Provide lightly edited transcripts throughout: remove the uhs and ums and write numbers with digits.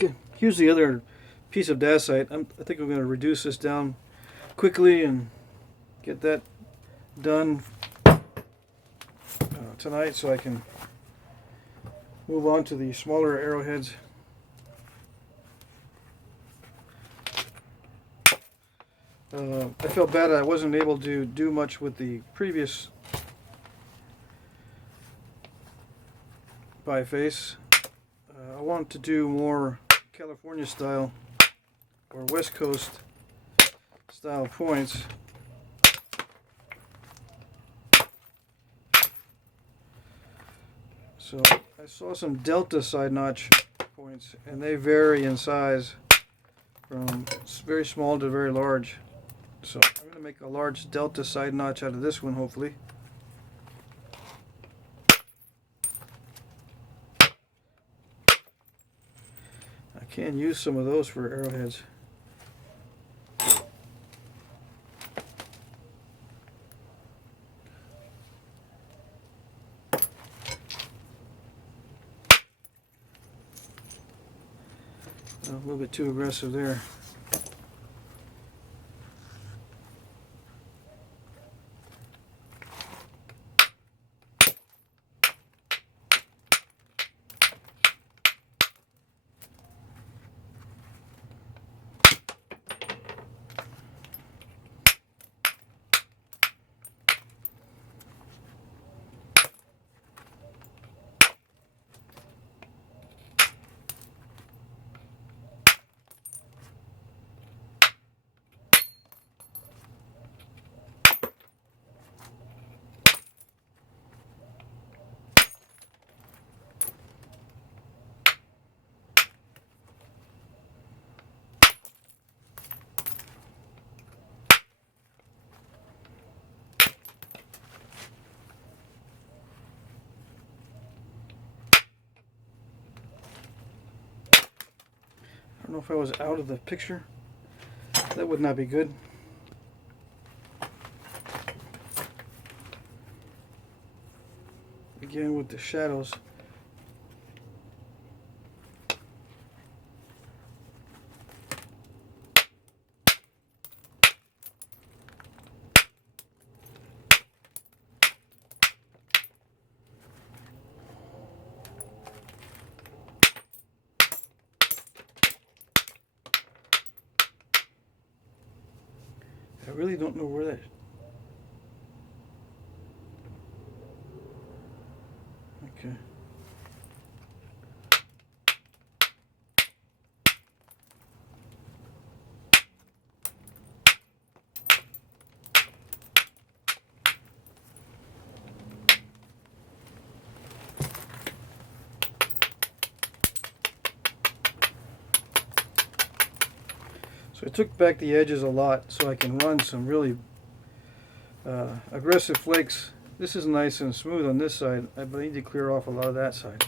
Okay, here's the other piece of dacite. I think I'm going to reduce this down quickly and get that done tonight so I can move on to the smaller arrowheads. I felt bad I wasn't able to do much with the previous biface. I want to do more California style or West Coast style points. So I saw some delta side notch points, and they vary in size from very small to very large. So I'm going to make a large delta side notch out of this one, hopefully. I can use some of those for arrowheads. A little bit too aggressive there. I don't know if I was out of the picture. That would not be good. Again with the shadows. I really don't know where that... Okay. So I took back the edges a lot so I can run some really aggressive flakes. This is nice and smooth on this side, but I need to clear off a lot of that side.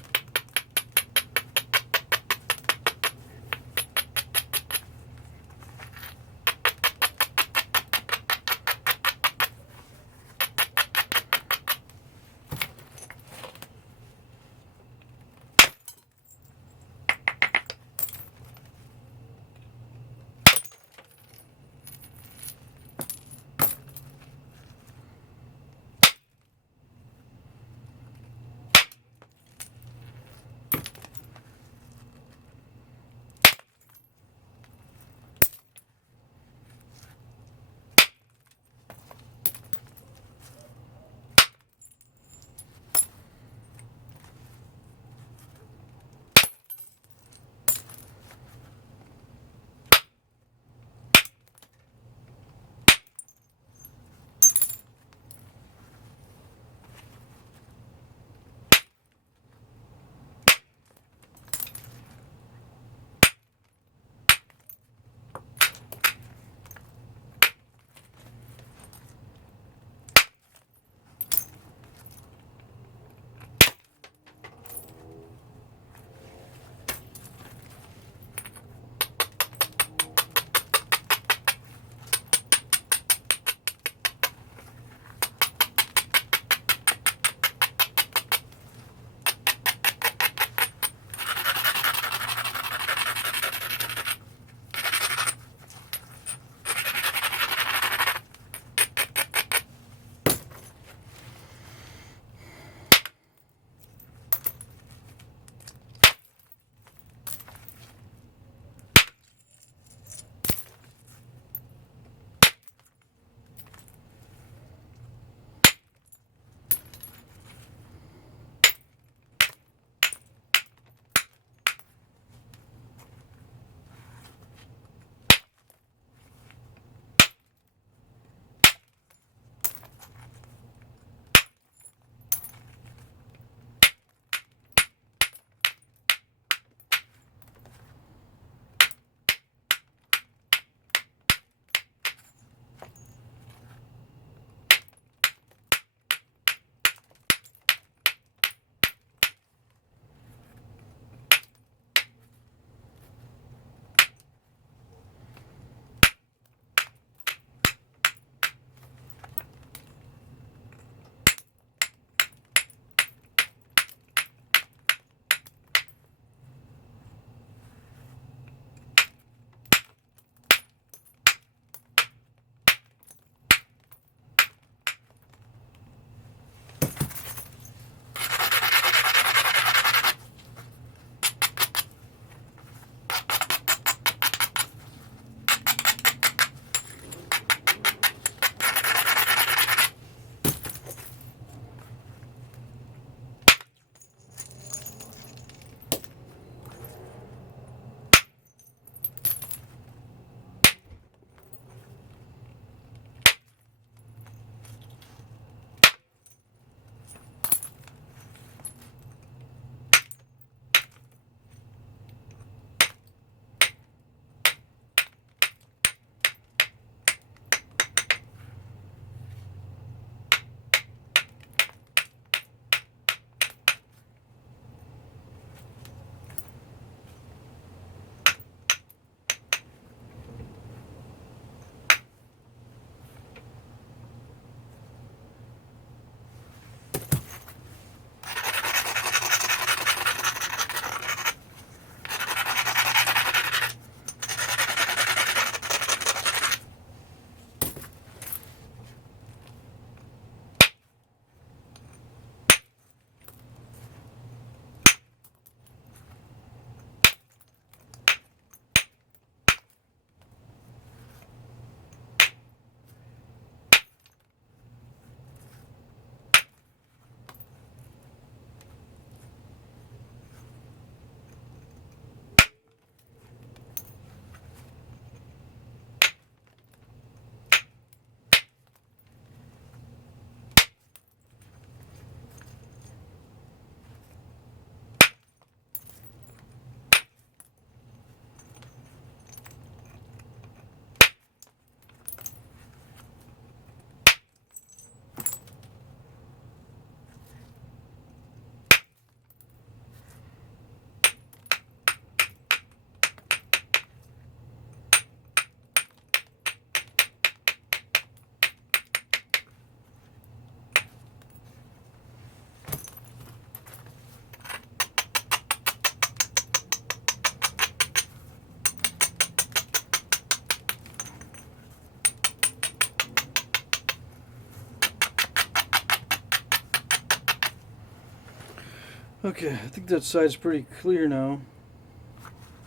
Okay, I think that side's pretty clear now.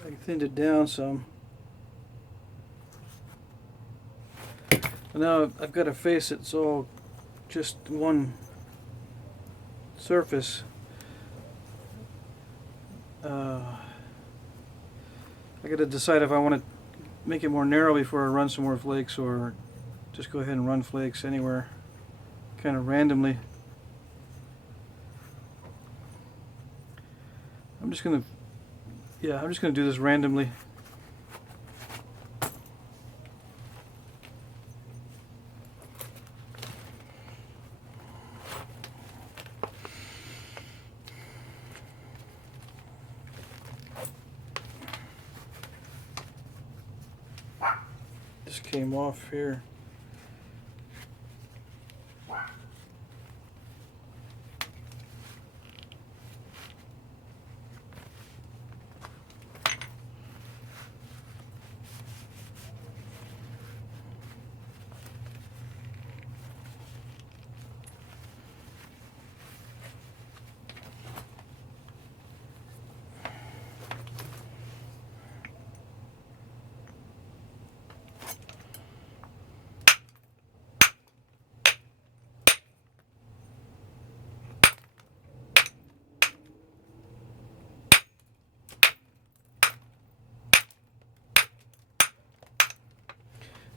I thinned it down some. Now I've got to face it, so just one surface. I got to decide if I want to make it more narrow before I run some more flakes, or just go ahead and run flakes anywhere, kind of randomly. I'm just gonna do this randomly. This came off here.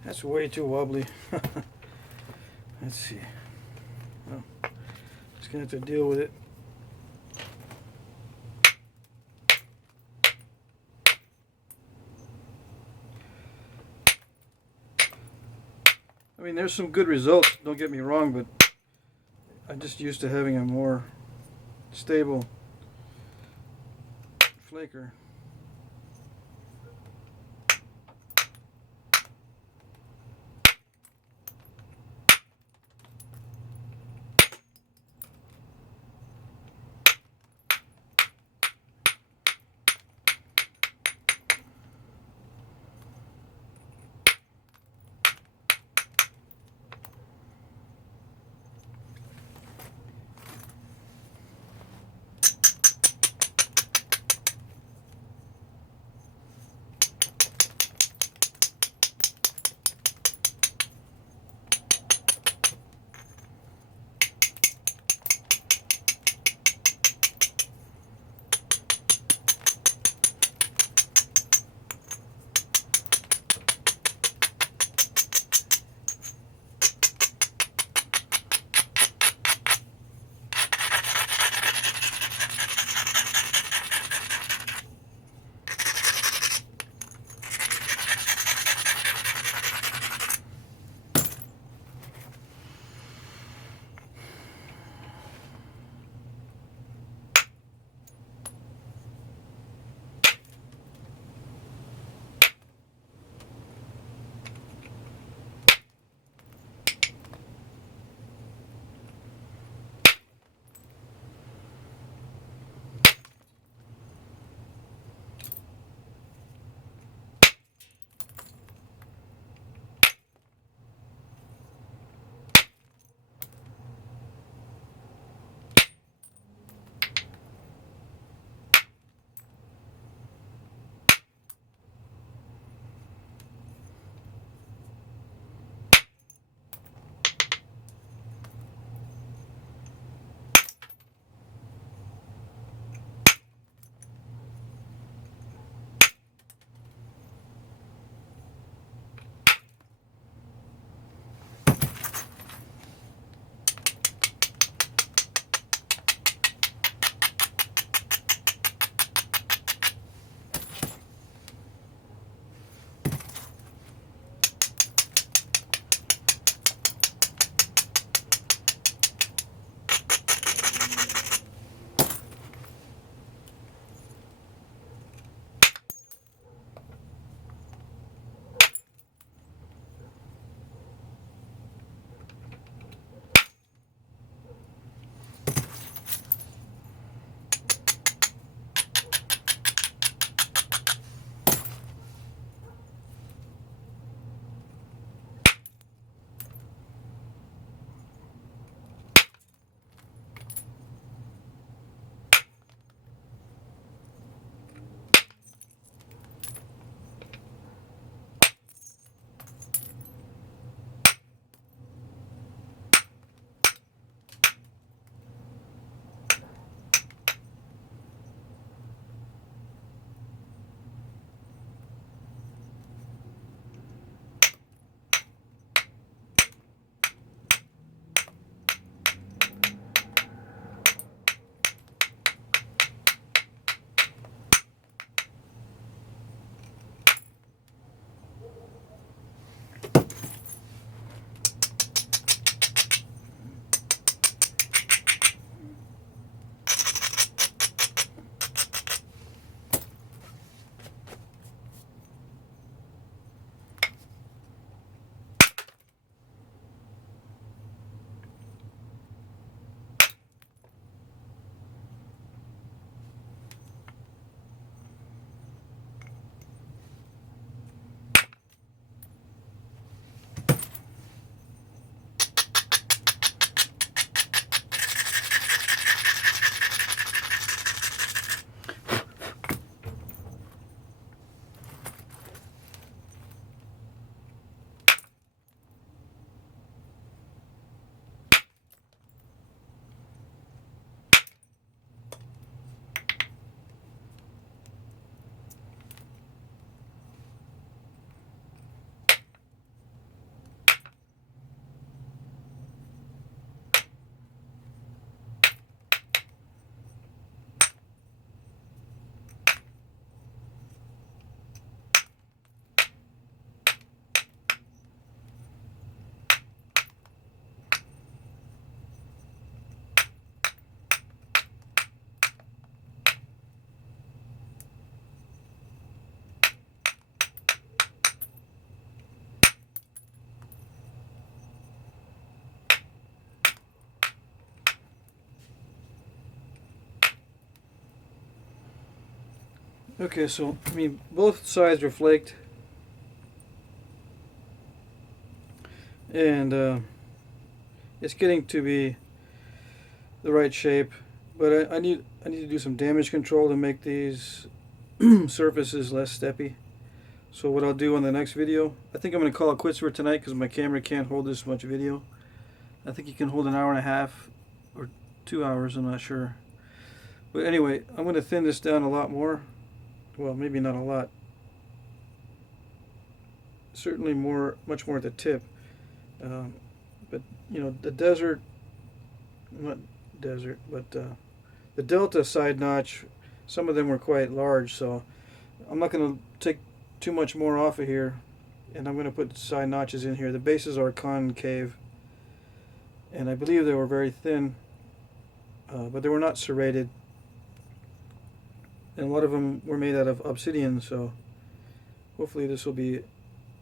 That's way too wobbly. Let's see. Oh, just gonna have to deal with it. I mean, there's some good results, don't get me wrong, but I'm just used to having a more stable flaker. Okay, so I mean both sides are flaked, and it's getting to be the right shape. But I need to do some damage control to make these surfaces less steppy. So what I'll do on the next video, I think I'm going to call it quits for tonight because my camera can't hold this much video. I think you can hold an hour and a half or 2 hours, I'm not sure. But anyway, I'm going to thin this down a lot more. Well, maybe not a lot. Certainly much more at the tip. But you know, the desert, not desert, but the delta side notch, some of them were quite large, so I'm not going to take too much more off of here, and I'm going to put side notches in here. The bases are concave, and I believe they were very thin, but they were not serrated, and a lot of them were made out of obsidian, so hopefully this will be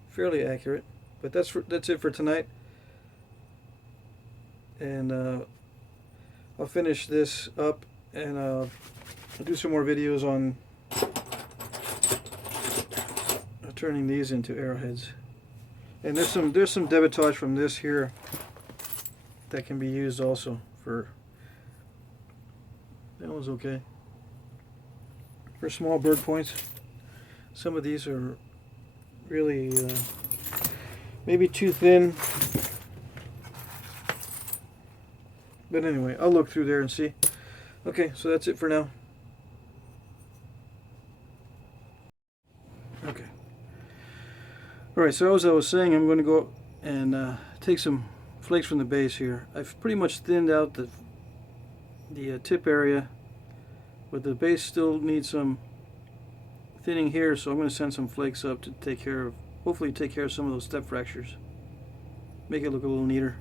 fairly accurate. But that's it for tonight, and I'll finish this up, and I'll do some more videos on turning these into arrowheads. And there's some debitage from this here that can be used also for, that one's okay, for small bird points. Some of these are really maybe too thin, but anyway, I'll look through there and see. Okay, so that's it for now. Okay. Alright, so as I was saying, I'm going to go and take some flakes from the base here. I've pretty much thinned out the tip area, but the base still needs some thinning here, so I'm going to send some flakes up to take care of, hopefully take care of some of those step fractures. Make it look a little neater.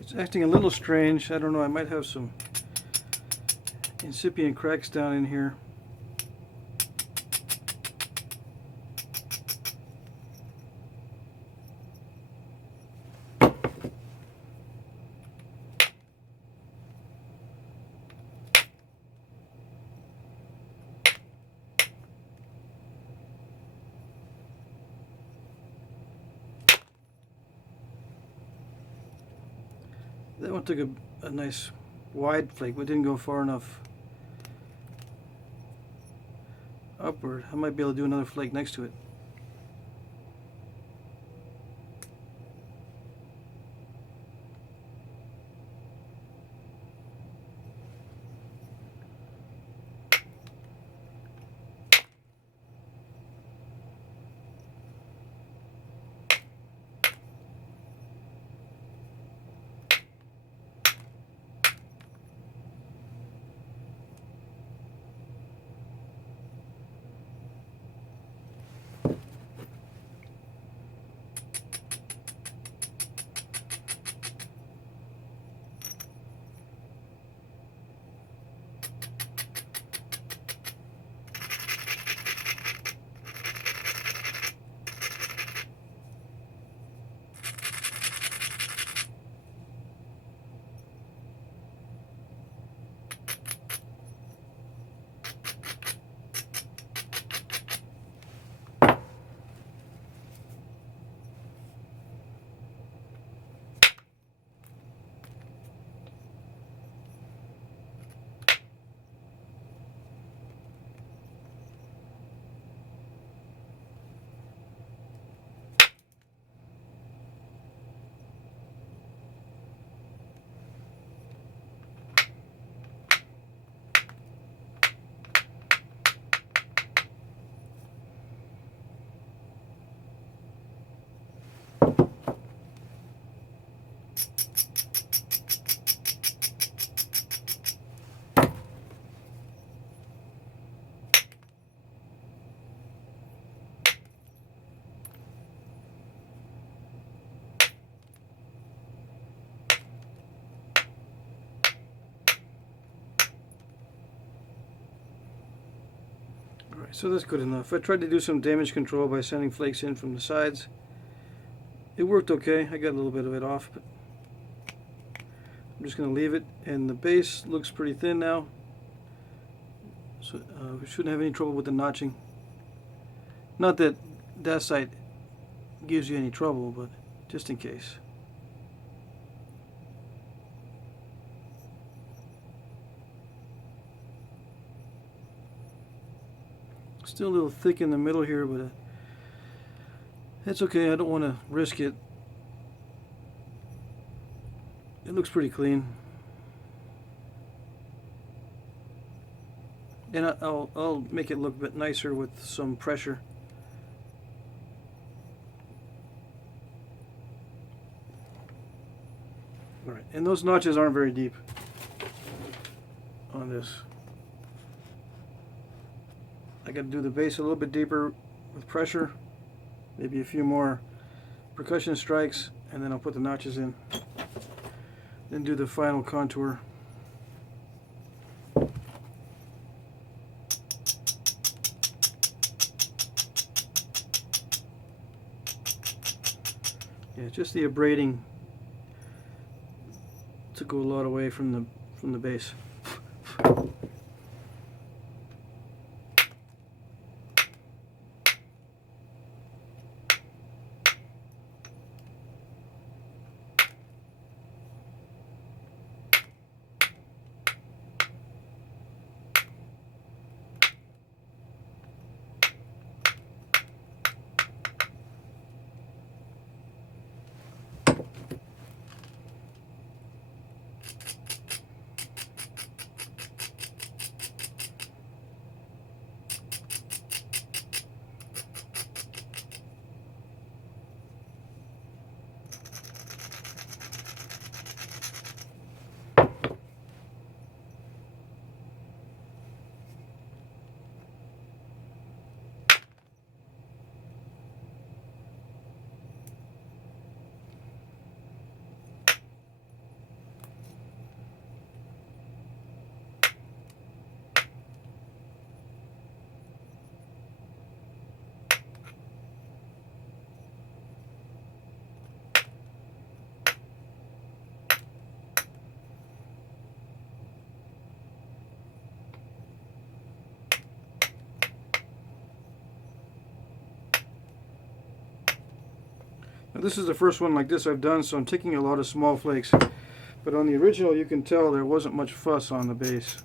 It's acting a little strange. I don't know, I might have some incipient cracks down in here. That one took a nice wide flake, but didn't go far enough upward. I might be able to do another flake next to it. So that's good enough. I tried to do some damage control by sending flakes in from the sides. It worked okay. I got a little bit of it off, but I'm just going to leave it. And the base looks pretty thin now, so we shouldn't have any trouble with the notching. Not that Dacite gives you any trouble, but just in case. Still a little thick in the middle here, but it's okay. I don't want to risk it. It looks pretty clean. And I'll make it look a bit nicer with some pressure. Alright, and those notches aren't very deep on this. I got to do the base a little bit deeper with pressure, maybe a few more percussion strikes, and then I'll put the notches in. Then do the final contour. Yeah, just the abrading took a lot away from the base. Now this is the first one like this I've done, so I'm taking a lot of small flakes. But on the original you can tell there wasn't much fuss on the base.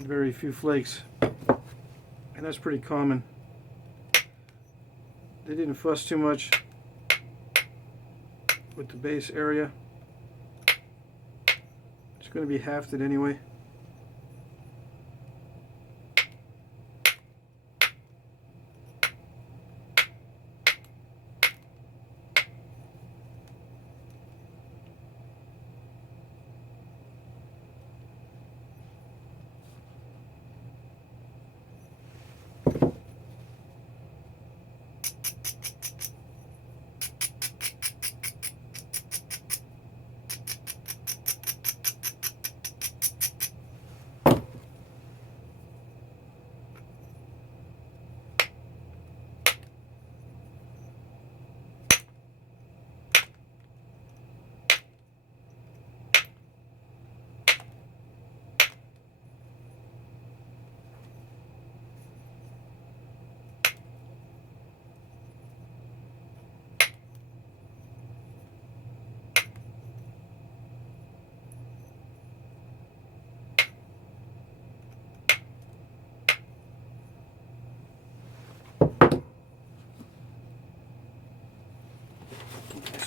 Very few flakes. And that's pretty common. They didn't fuss too much with the base area. It's going to be hafted anyway.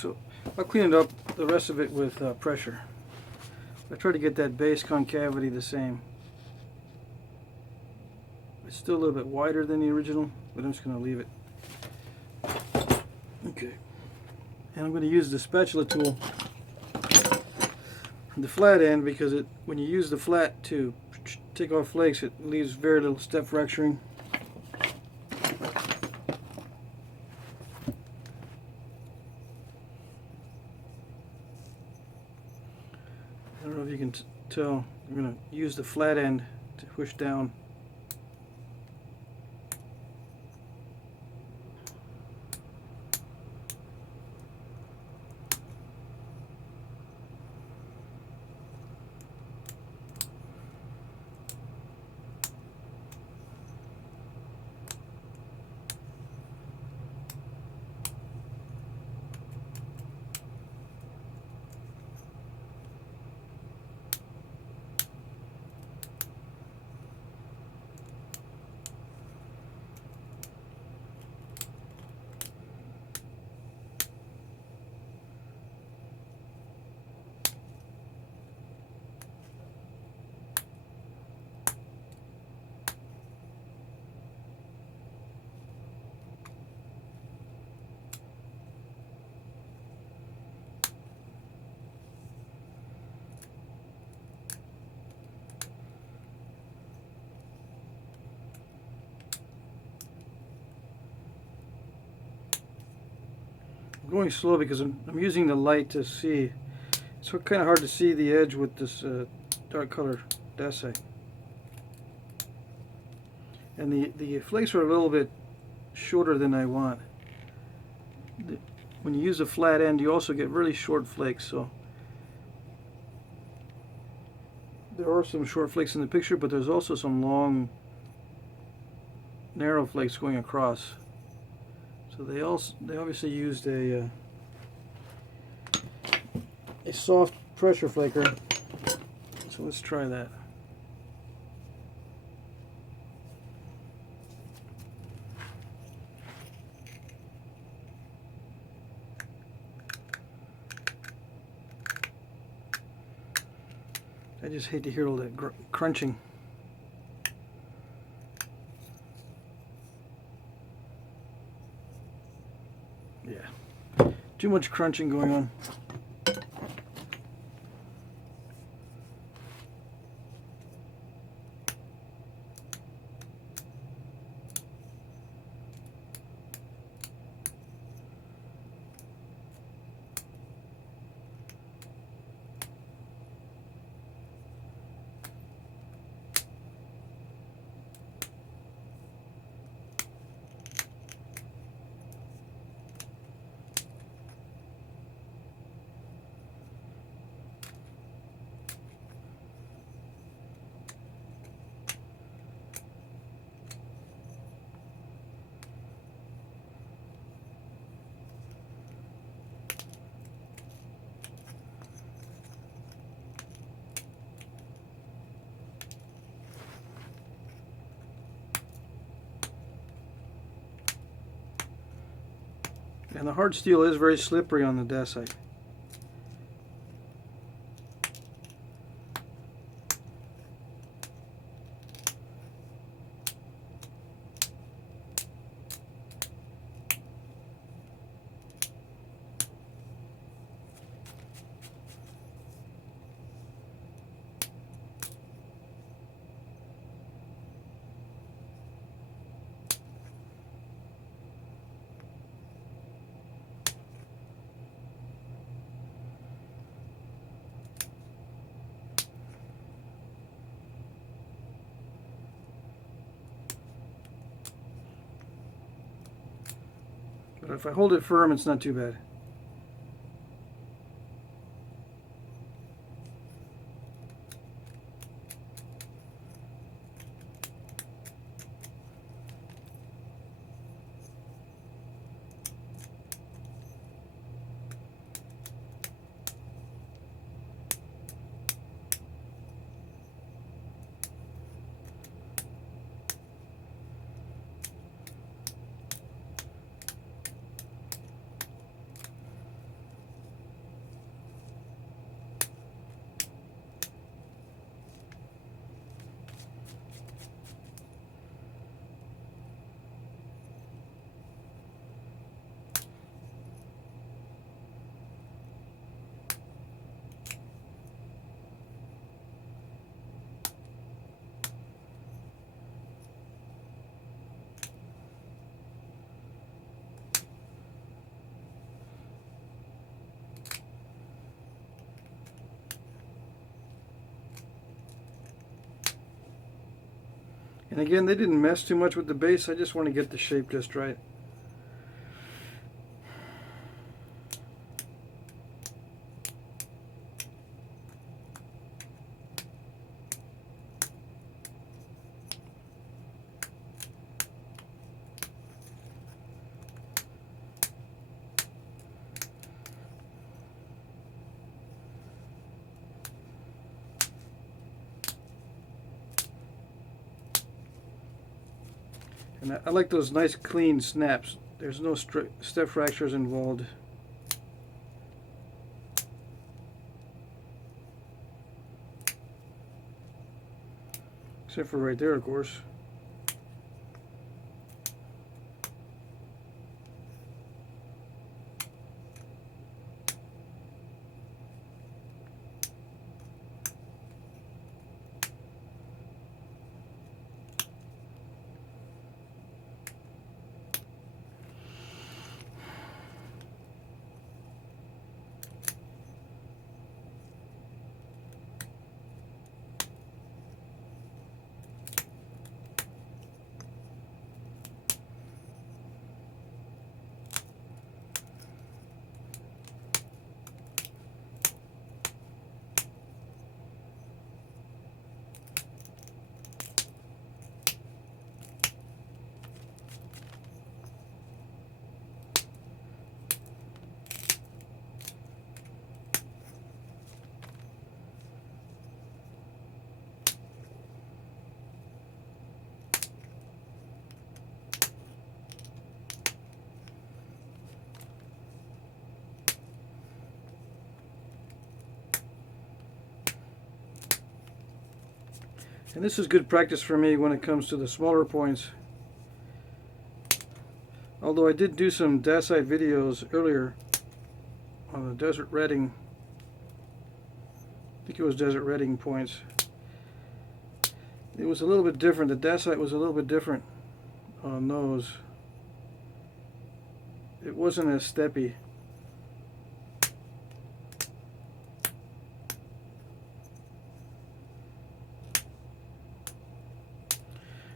So I'll clean it up, the rest of it with pressure. I try to get that base concavity the same. It's still a little bit wider than the original, but I'm just going to leave it. Okay. And I'm going to use the spatula tool, the flat end, because when you use the flat to take off flakes, it leaves very little step fracturing. I don't know if you can tell, I'm going to use the flat end to push down. I'm going slow because I'm using the light to see. It's kind of hard to see the edge with this dark color Dacite. And the flakes are a little bit shorter than I want. When you use a flat end, you also get really short flakes. So there are some short flakes in the picture, but there's also some long, narrow flakes going across. So they obviously used a soft pressure flaker. So let's try that. I just hate to hear all that crunching. Yeah, too much crunching going on. And the hard steel is very slippery on the Dacite. But if I hold it firm, it's not too bad. And again, they didn't mess too much with the base. I just want to get the shape just right. And I like those nice clean snaps. There's no step fractures involved. Except for right there, of course. And this is good practice for me when it comes to the smaller points. Although I did do some Dacite videos earlier on the desert redding. I think it was desert redding points. It was a little bit different. The Dacite was a little bit different on those. It wasn't as steppy.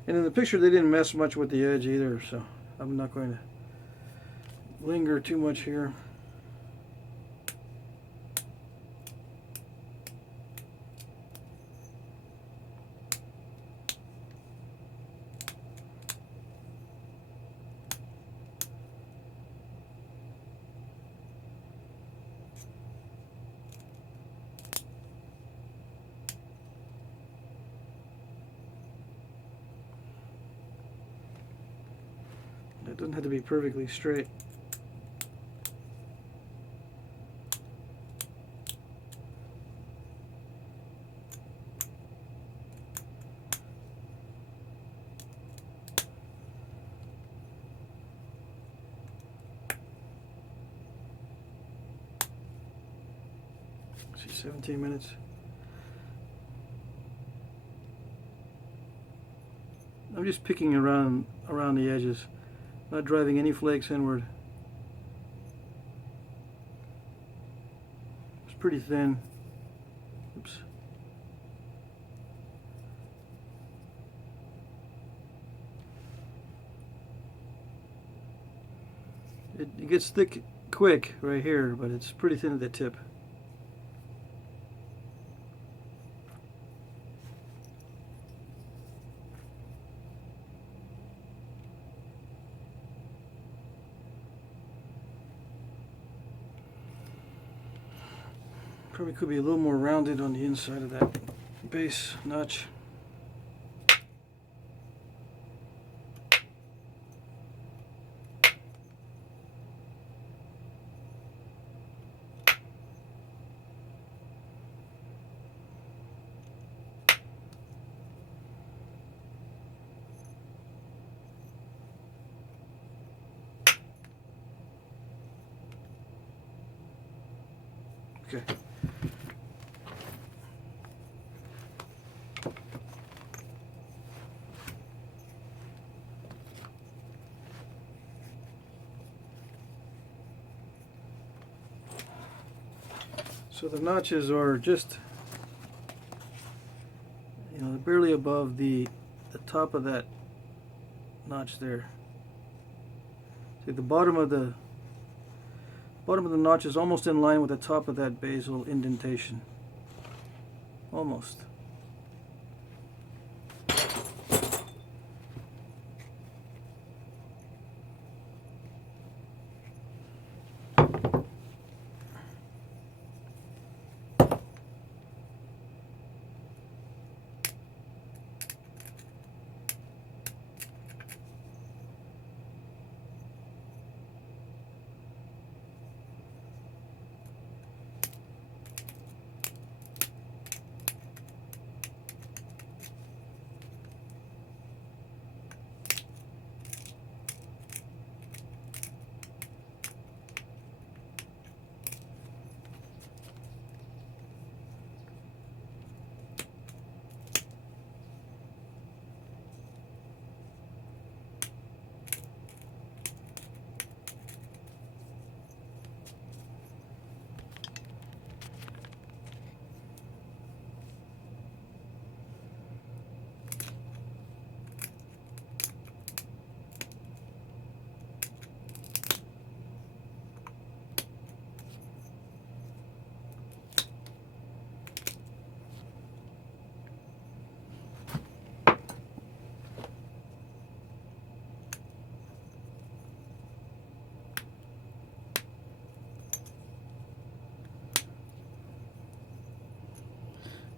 And in the picture they didn't mess much with the edge either, so I'm not going to linger too much here. It doesn't have to be perfectly straight. See, 17 minutes. I'm just picking around the edges. Not driving any flakes inward. It's pretty thin. Oops. It gets thick quick right here, but it's pretty thin at the tip. Probably could be a little more rounded on the inside of that base notch. Okay. So the notches are just, barely above the top of that notch there. See, the bottom of the notch is almost in line with the top of that basal indentation. Almost.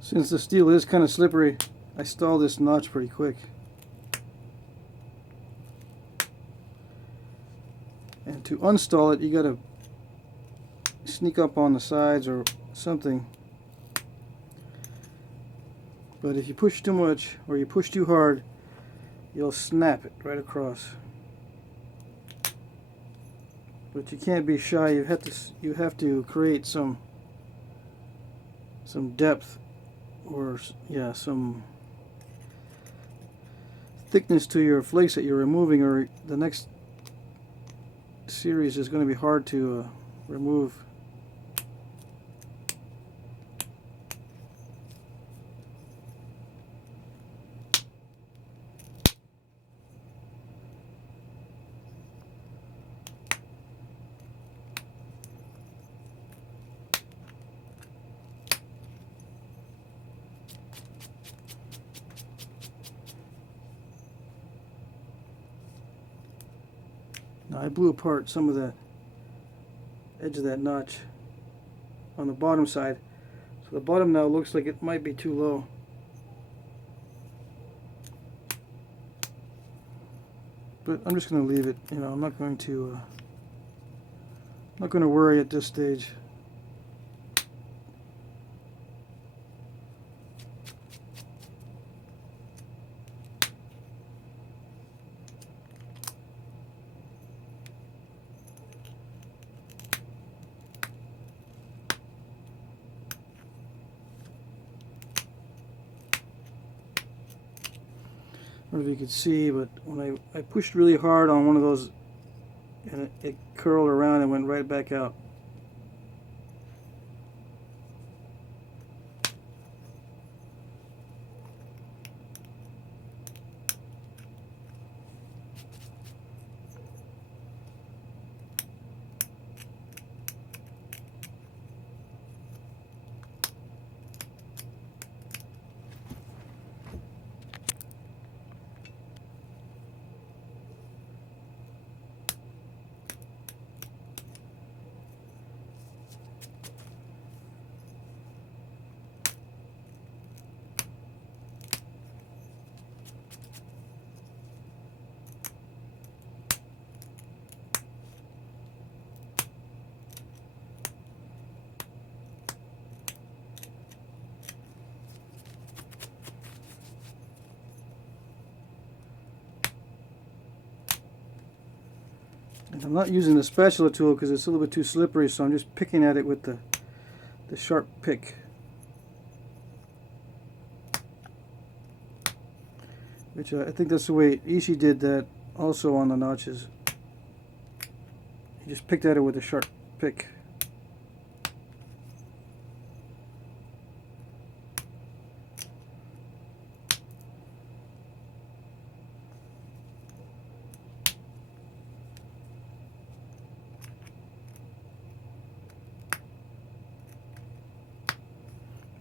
Since the steel is kind of slippery, I stall this notch pretty quick. And to unstall it, you gotta sneak up on the sides or something. But if you push too much or you push too hard, you'll snap it right across. But you can't be shy. You have to create some depth, or yeah, some thickness to your flakes that you're removing, or the next series is going to be hard to remove. Now I blew apart some of the edge of that notch on the bottom side, so the bottom now looks like it might be too low. But I'm just going to leave it. You know, I'm not going to worry at this stage. I don't know if you could see, but when I pushed really hard on one of those, and it curled around and went right back out. And I'm not using the spatula tool because it's a little bit too slippery, so I'm just picking at it with the sharp pick. Which I think that's the way Ishii did that also on the notches. He just picked at it with a sharp pick.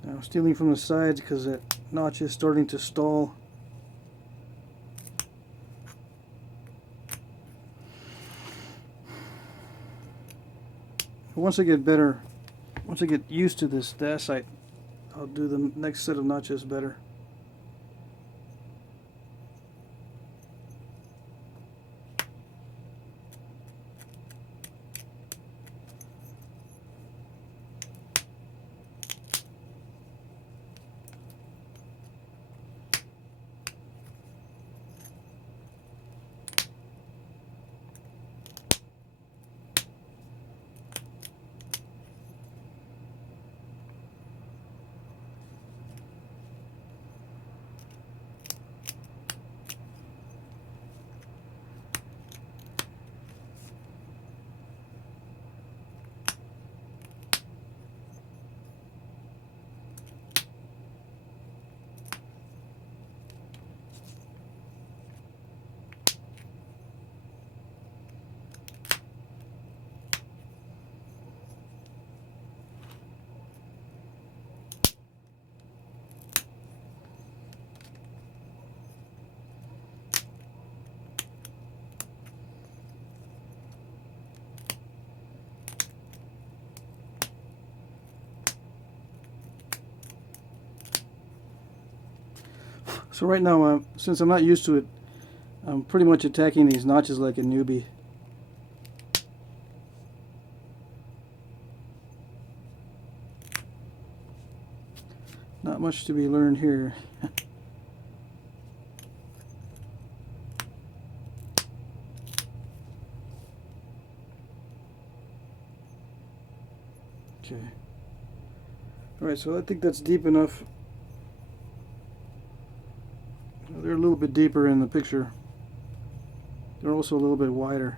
Now stealing from the sides because that notch is starting to stall. Once I get used to this dacite, I'll do the next set of notches better. So right now, since I'm not used to it, I'm pretty much attacking these notches like a newbie. Not much to be learned here. Okay. Alright, so I think that's deep enough. They're a little bit deeper in the picture. They're also a little bit wider.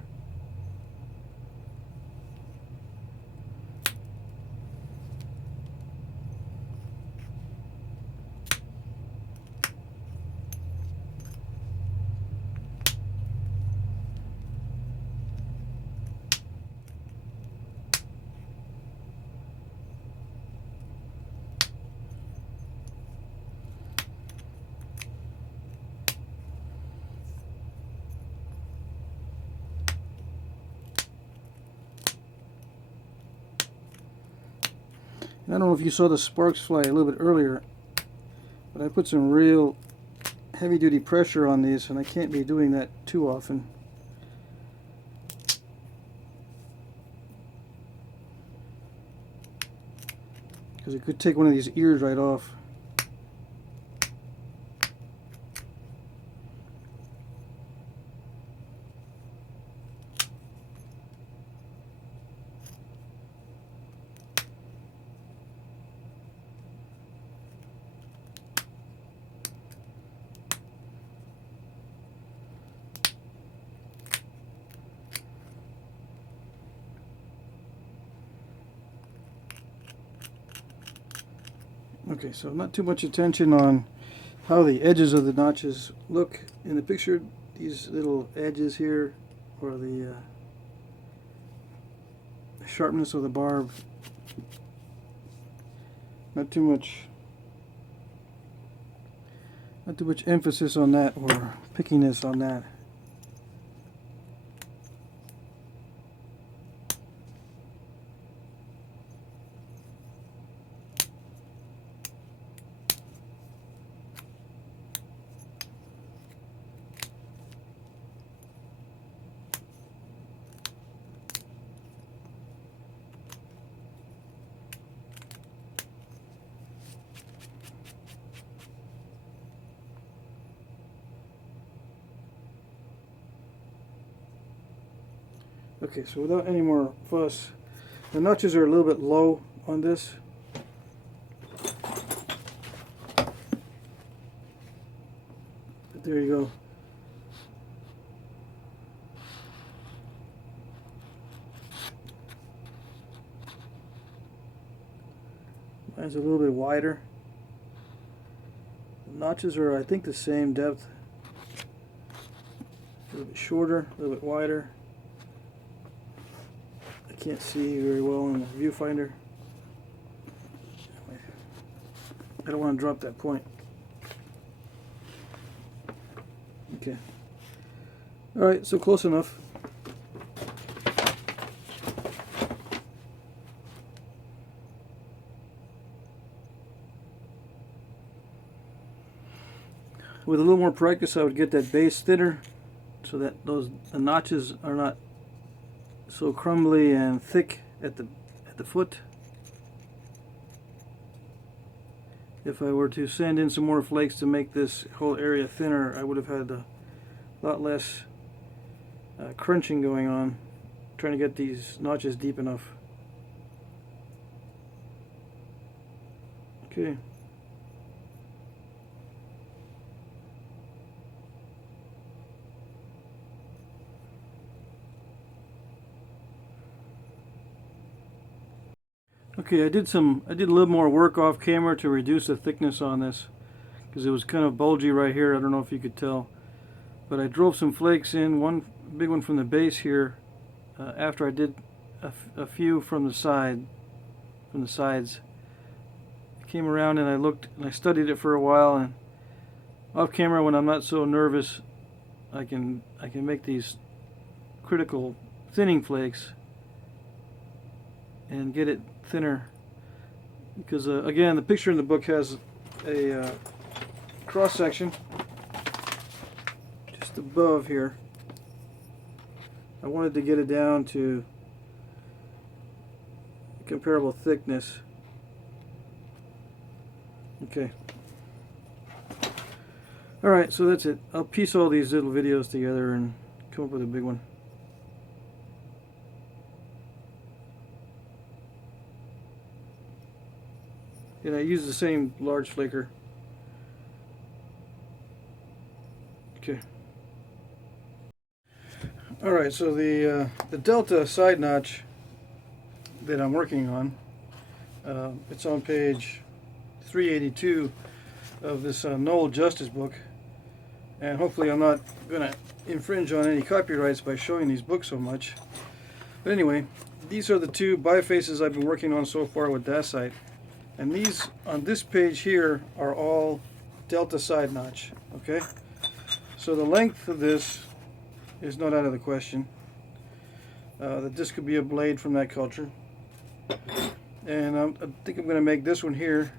I don't know if you saw the sparks fly a little bit earlier, but I put some real heavy-duty pressure on these, and I can't be doing that too often. Because it could take one of these ears right off. Okay, so not too much attention on how the edges of the notches look in the picture. These little edges here, or the sharpness of the barb. Not too much emphasis on that, or pickiness on that. Okay, so without any more fuss, the notches are a little bit low on this. But there you go. Mine's a little bit wider. The notches are, I think, the same depth. A little bit shorter, a little bit wider. Can't see very well in the viewfinder. I don't want to drop that point. Okay. Alright, so close enough. With a little more practice, I would get that base thinner so that the notches are not so crumbly and thick at the foot. If I were to sand in some more flakes to make this whole area thinner, I would have had a lot less crunching going on, trying to get these notches deep enough. Okay. Okay, I did a little more work off camera to reduce the thickness on this, because it was kind of bulgy right here. I don't know if you could tell, but I drove some flakes in, one big one from the base here, after I did a few from the sides. I came around and I looked and I studied it for a while, and off camera, when I'm not so nervous, I can make these critical thinning flakes and get it thinner, because again, the picture in the book has a cross section just above here. I wanted to get it down to comparable thickness. Okay. Alright, so that's it. I'll piece all these little videos together and come up with a big one. And I use the same large flaker. Okay. Alright, so the Delta side notch that I'm working on, it's on page 382 of this Noel Justice book, and hopefully I'm not going to infringe on any copyrights by showing these books so much. But anyway, these are the two bifaces I've been working on so far with Dacite, and these on this page here are all Delta side notch. Okay, so the length of this is not out of the question. This could be a blade from that culture, and I think I'm going to make this one here,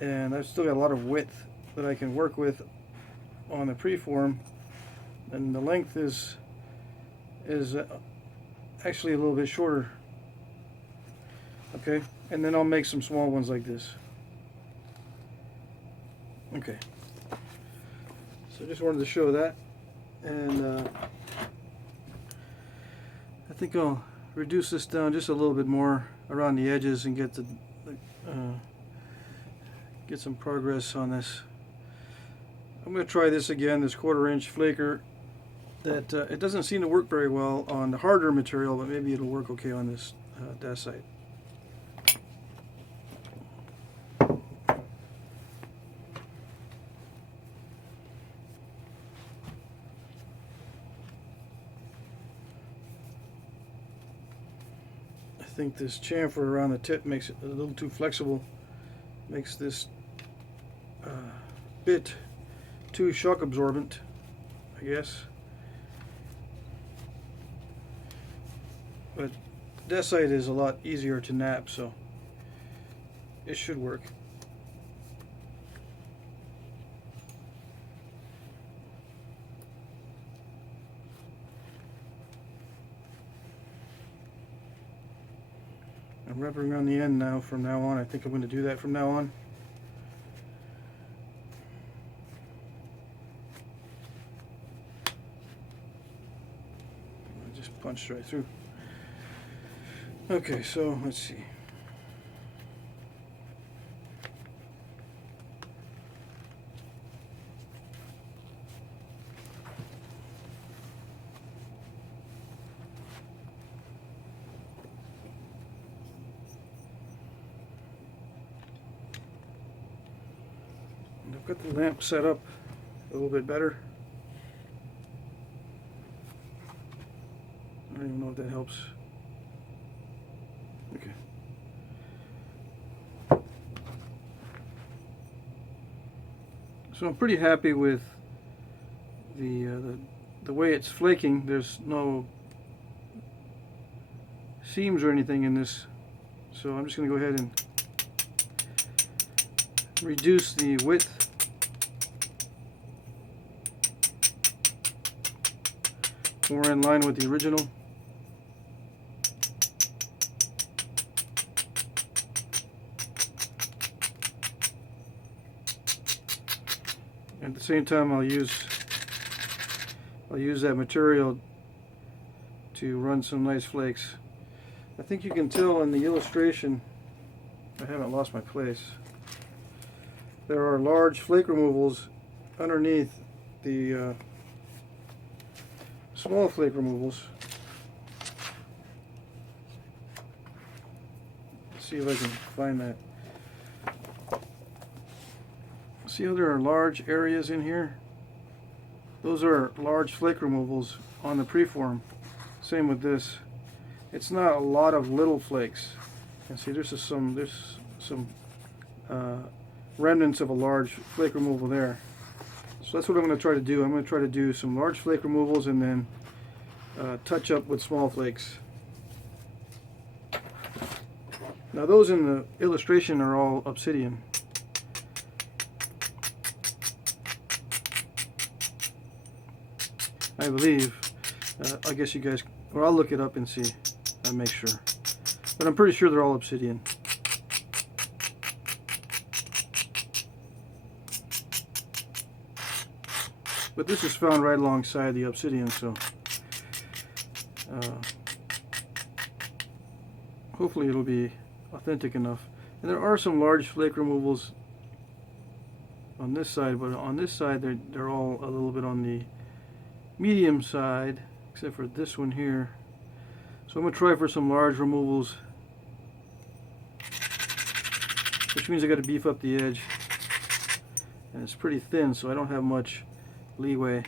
and I've still got a lot of width that I can work with on the preform, and the length is actually a little bit shorter. Okay, and then I'll make some small ones like this. Okay, so I just wanted to show that, and I think I'll reduce this down just a little bit more around the edges and get some progress on this. I'm going to try this again, this 1/4 inch flaker. That it doesn't seem to work very well on the harder material, but maybe it'll work okay on this Dacite. I think this chamfer around the tip makes it a little too flexible, makes this bit too shock absorbent, I guess. But Dacite is a lot easier to nap, so it should work. I'm wrapping around the end now from now on. I think I'm going to do that from now on. I just punched right through. Okay, so let's see. And I've got the lamp set up a little bit better. I don't even know if that helps. Okay. So I'm pretty happy with the way it's flaking. There's no seams or anything in this, so I'm just going to go ahead and reduce the width more in line with the original. At the same time, I'll use that material to run some nice flakes. I think you can tell in the illustration, I haven't lost my place, there are large flake removals underneath the small flake removals. Let's see if I can find that. See how there are large areas in here? Those are large flake removals on the preform. Same with this. It's not a lot of little flakes. And see, there's some remnants of a large flake removal there. So that's what I'm going to try to do. I'm going to try to do some large flake removals and then touch up with small flakes. Now those in the illustration are all obsidian. I believe. I guess you guys, or I'll look it up and see and make sure. But I'm pretty sure they're all obsidian. But this is found right alongside the obsidian, so hopefully it'll be authentic enough. And there are some large flake removals on this side, but on this side they're all a little bit on the medium side, except for this one here. So I'm going to try for some large removals, which means I got to beef up the edge, and it's pretty thin, so I don't have much leeway.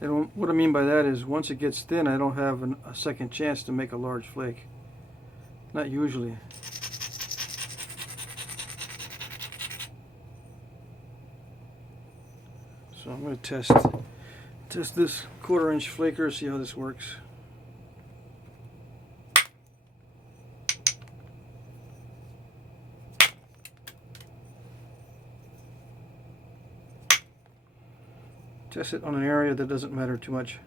And what I mean by that is, once it gets thin, I don't have a second chance to make a large flake. Not usually. So I'm going to test this 1/4 inch flaker, see how this works. Test it on an area that doesn't matter too much.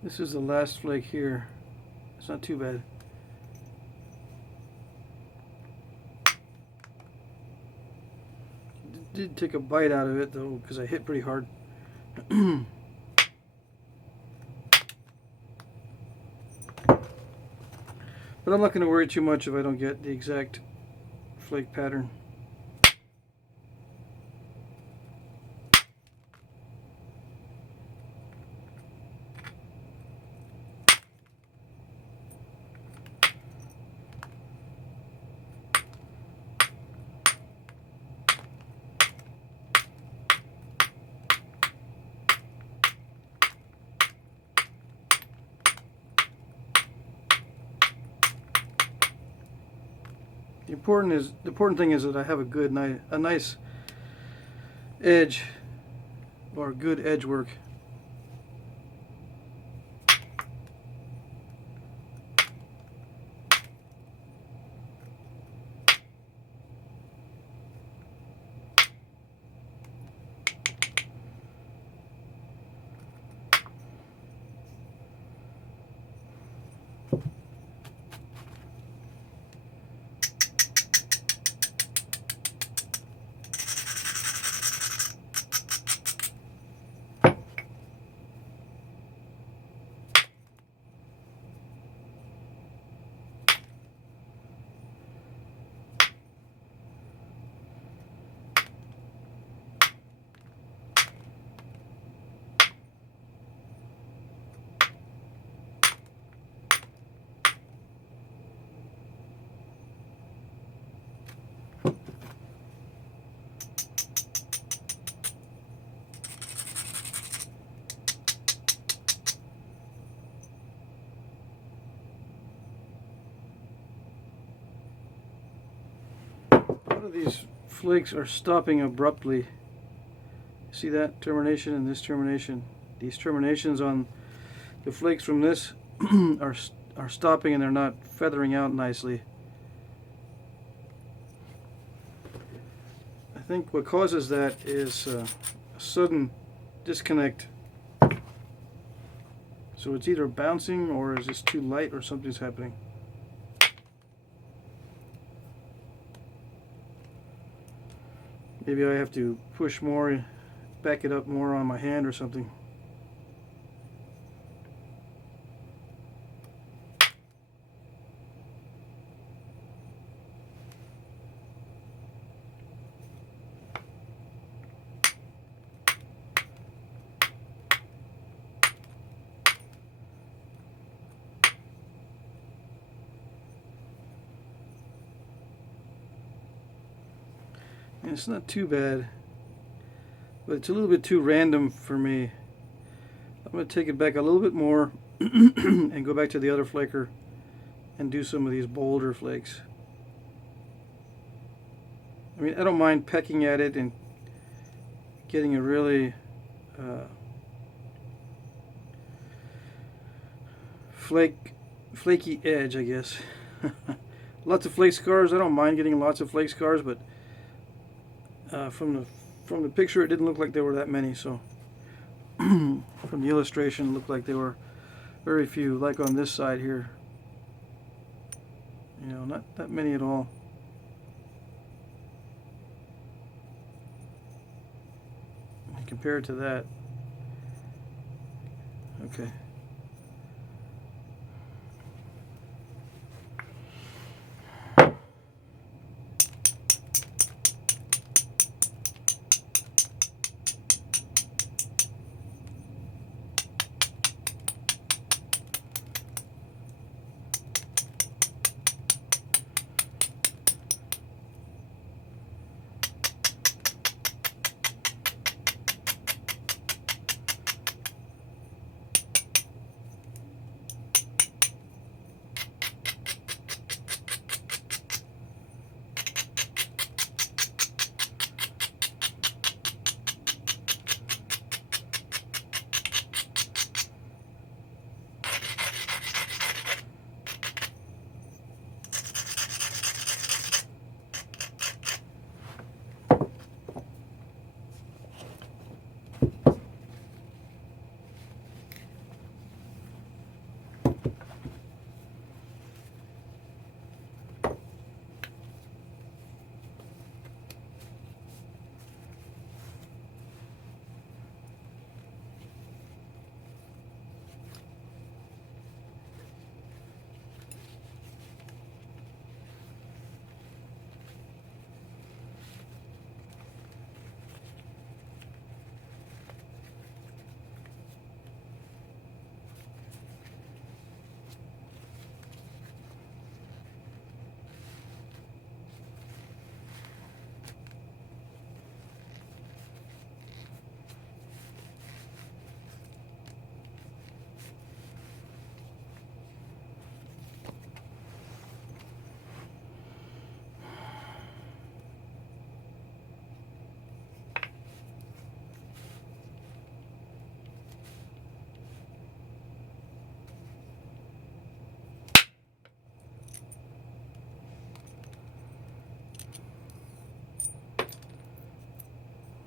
This is the last flake here. It's not too bad. Did take a bite out of it though, because I hit pretty hard. But I'm not going to worry too much if I don't get the exact flake pattern. The important thing is that I have a nice edge, or good edge work. A lot of these flakes are stopping abruptly. See that termination and this termination? These terminations on the flakes from this are stopping, and they're not feathering out nicely. I think what causes that is a sudden disconnect. So it's either bouncing, or is this too light, or something's happening. Maybe I have to push more, back it up more on my hand or something. And it's not too bad, but it's a little bit too random for me. I'm going to take it back a little bit more and go back to the other flaker and do some of these bolder flakes. I mean, I don't mind pecking at it and getting a really flaky edge, I guess. Lots of flake scars. I don't mind getting lots of flake scars, but from the picture, it didn't look like there were that many. So from the illustration, it looked like there were very few. Like on this side here, you know, not that many at all. Compared to that, okay.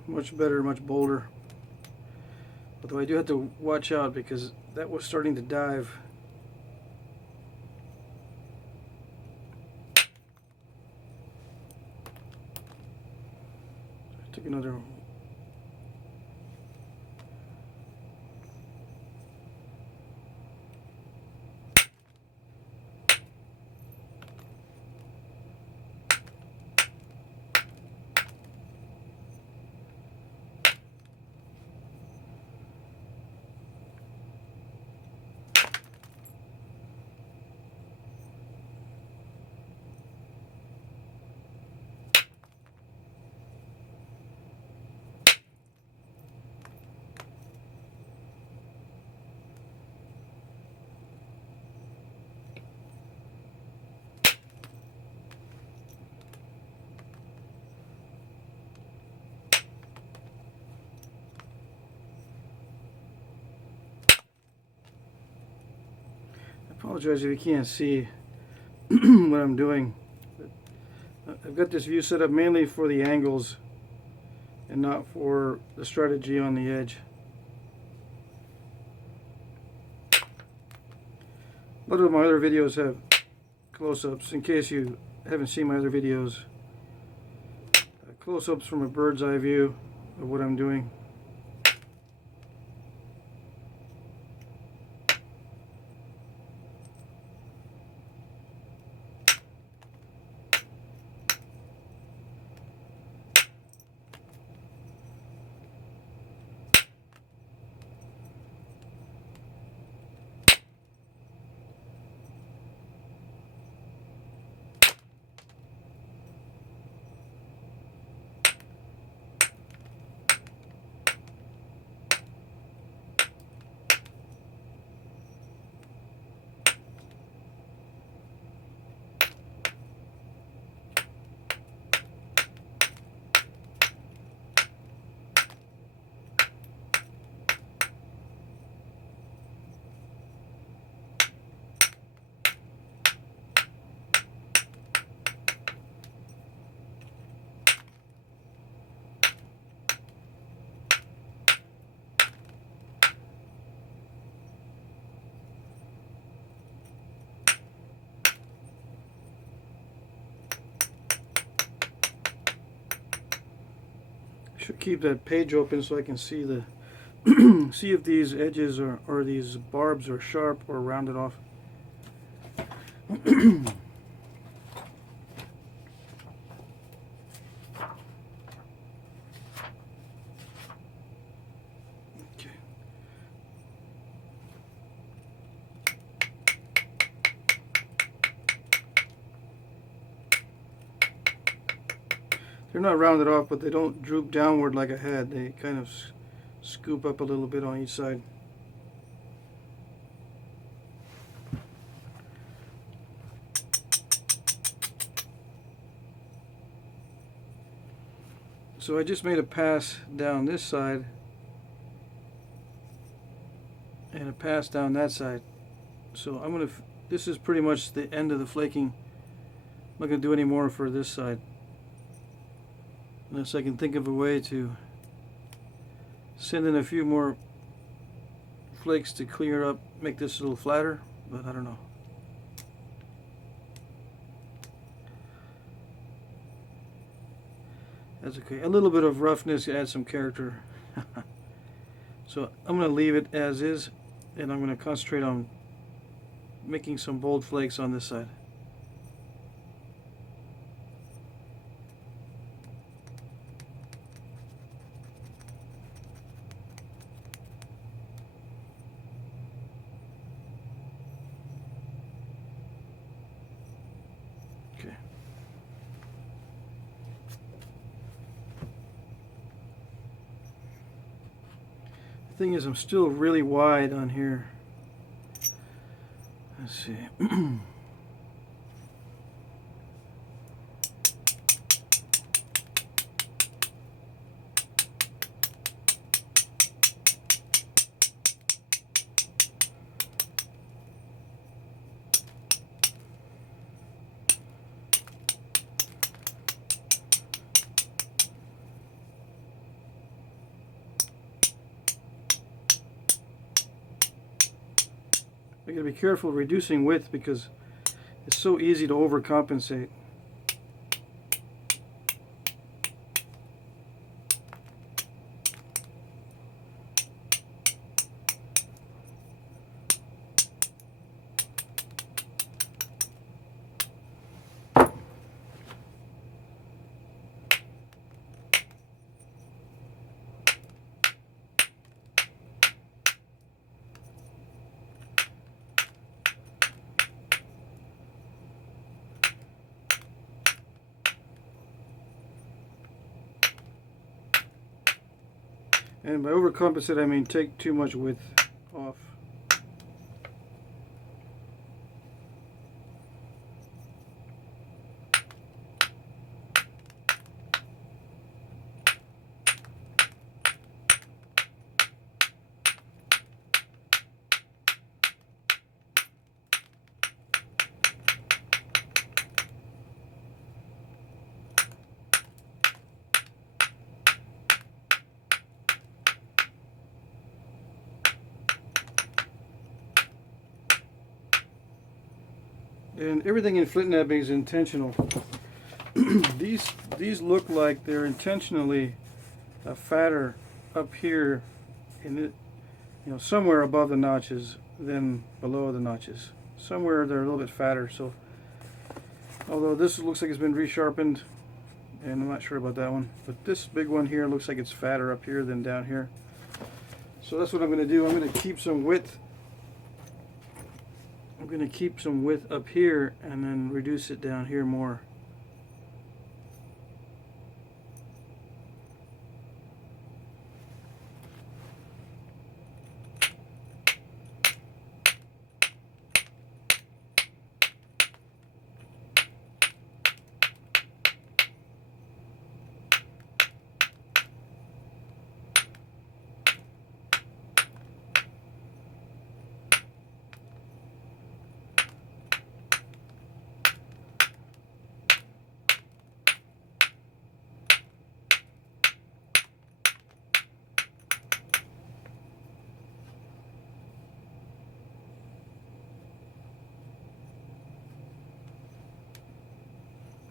Much better, much bolder. Although I do have to watch out because that was starting to dive. I took another one. I apologize if you can't see what I'm doing. I've got this view set up mainly for the angles and not for the strategy on the edge. A lot of my other videos have close-ups. In case you haven't seen my other videos, close-ups from a bird's eye view of what I'm doing. Should keep that page open so I can see the see if these edges or these barbs are sharp or rounded off. They're not rounded off, but they don't droop downward like a head. They kind of scoop up a little bit on each side. So I just made a pass down this side and a pass down that side. So I'm gonna, this is pretty much the end of the flaking. I'm not gonna do any more for this side, unless I can think of a way to send in a few more flakes to clear up, make this a little flatter, but I don't know. That's okay. A little bit of roughness adds some character. So I'm going to leave it as is, and I'm going to concentrate on making some bold flakes on this side. Okay. The thing is, I'm still really wide on here. Let's see. I gotta be careful reducing width because it's so easy to overcompensate. And by overcompensate, I mean take too much width off. And everything in flint knapping is intentional. These look like they're intentionally fatter up here, in it, you know, somewhere above the notches than below the notches. Somewhere they're a little bit fatter. So, although this looks like it's been resharpened, and I'm not sure about that one, but this big one here looks like it's fatter up here than down here. So that's what I'm going to do. I'm going to keep some width. I'm going to keep some width up here and then reduce it down here more.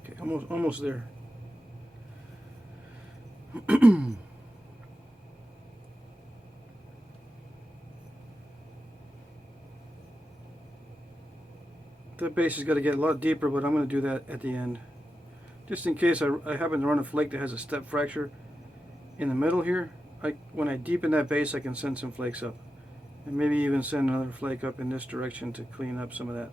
Okay, almost there. The base has got to get a lot deeper, but I'm going to do that at the end. Just in case I happen to run a flake that has a step fracture in the middle here, when I deepen that base, I can send some flakes up. And maybe even send another flake up in this direction to clean up some of that.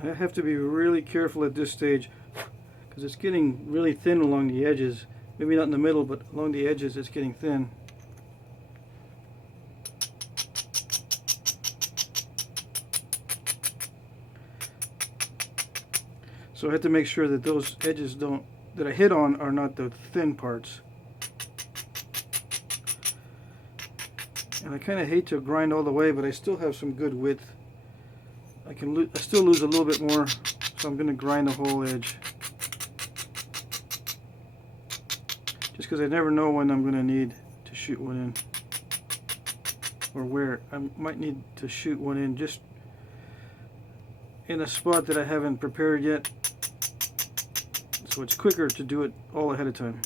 I have to be really careful at this stage because it's getting really thin along the edges. Maybe not in the middle, but along the edges it's getting thin. So I have to make sure that those edges that I hit on are not the thin parts. And I kind of hate to grind all the way, but I still have some good width. I still lose a little bit more, so I'm going to grind the whole edge. Just because I never know when I'm going to need to shoot one in. Or where. I might need to shoot one in just in a spot that I haven't prepared yet. So it's quicker to do it all ahead of time.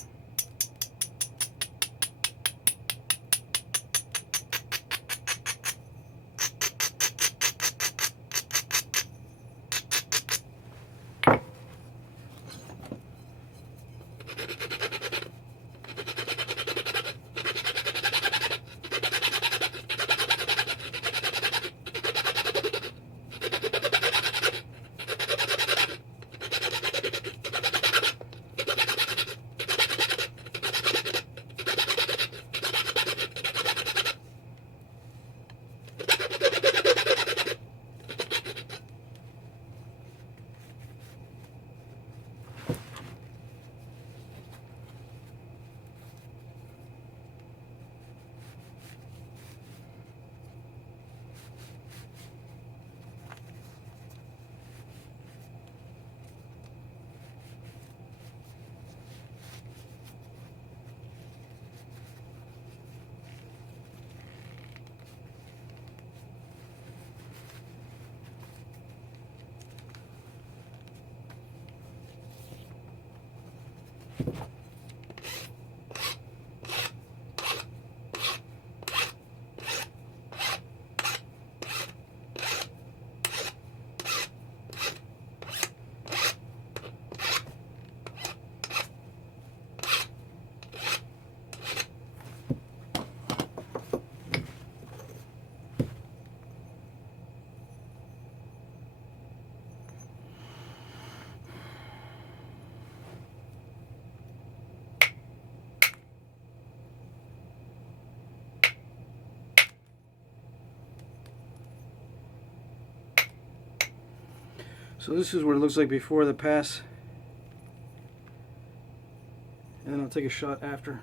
So this is what it looks like before the pass, and then I'll take a shot after.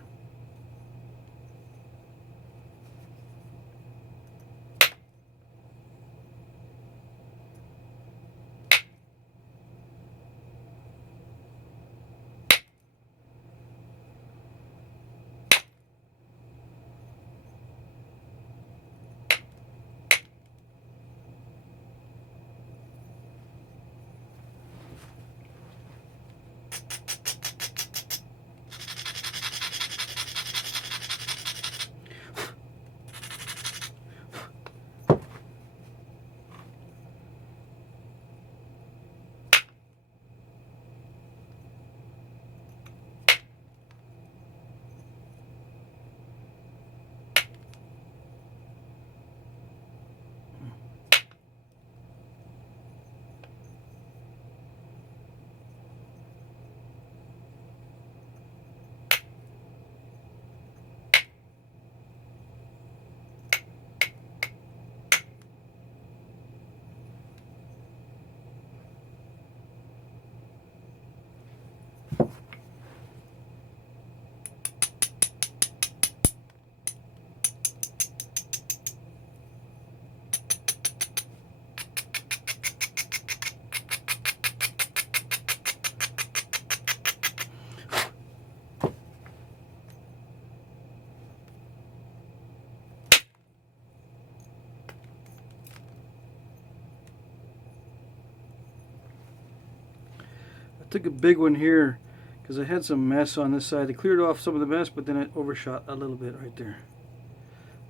took a big one here because I had some mess on this side. I cleared off some of the mess, but then it overshot a little bit right there.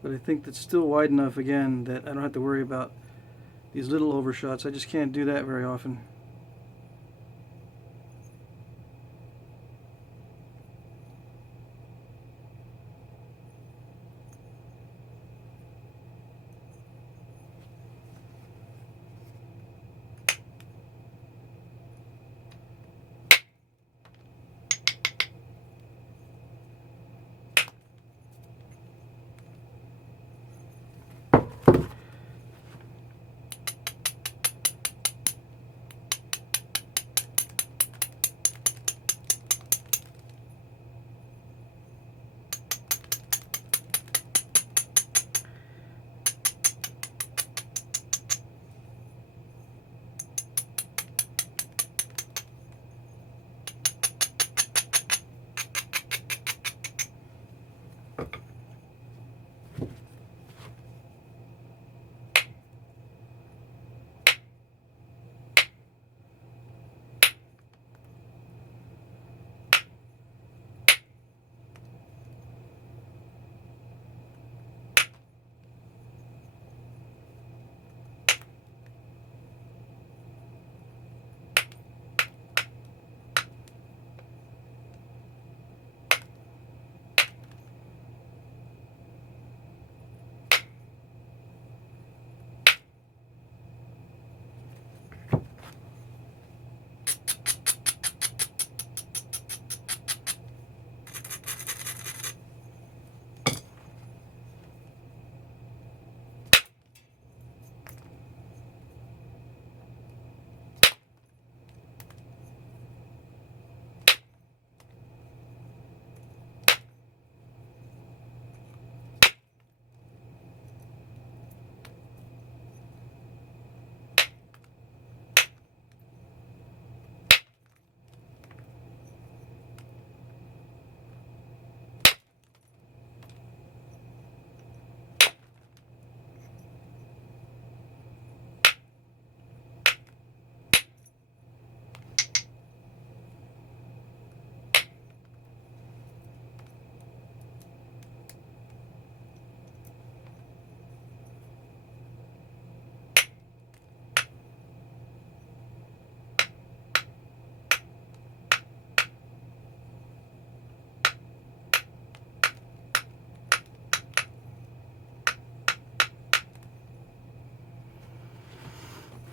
But I think that's still wide enough again that I don't have to worry about these little overshots. I just can't do that very often.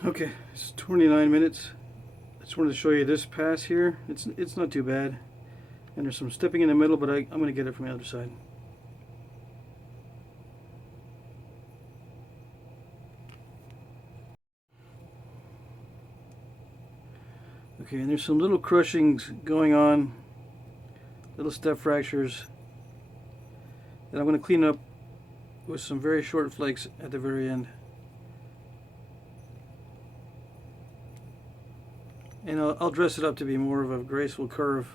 Okay, it's 29 minutes. I just wanted to show you this pass here. It's not too bad. And there's some stepping in the middle, but I'm going to get it from the other side. Okay, and there's some little crushings going on, little step fractures that I'm going to clean up with some very short flakes at the very end. And I'll dress it up to be more of a graceful curve.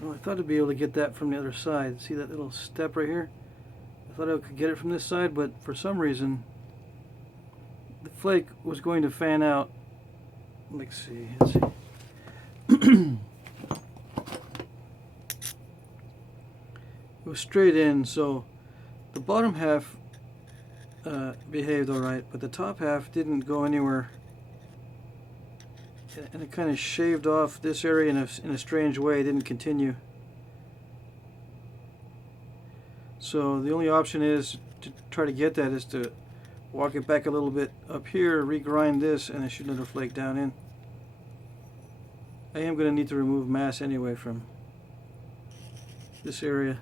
Well, I thought I'd be able to get that from the other side. See that little step right here? I thought I could get it from this side, but for some reason the flake was going to fan out. Let's see. It was straight in, so the bottom half behaved alright, but the top half didn't go anywhere. And it kind of shaved off this area in a strange way. It didn't continue. So the only option is to try to get that is to walk it back a little bit up here, regrind this, and then shoot another flake down in. I am going to need to remove mass anyway from this area.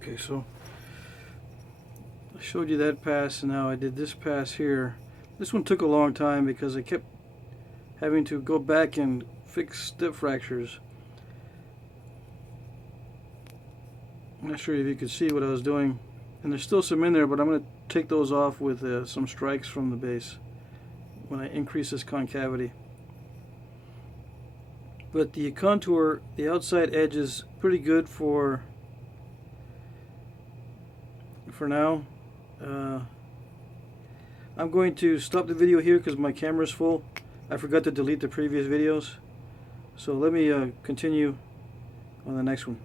Okay, so I showed you that pass, and now I did this pass here. This one took a long time because I kept having to go back and fix step fractures. I'm not sure if you could see what I was doing, and there's still some in there, but I'm going to take those off with some strikes from the base when I increase this concavity. But the contour, the outside edge is pretty good for now. I'm going to stop the video here because my camera's full. I forgot to delete the previous videos. So let me continue on the next one.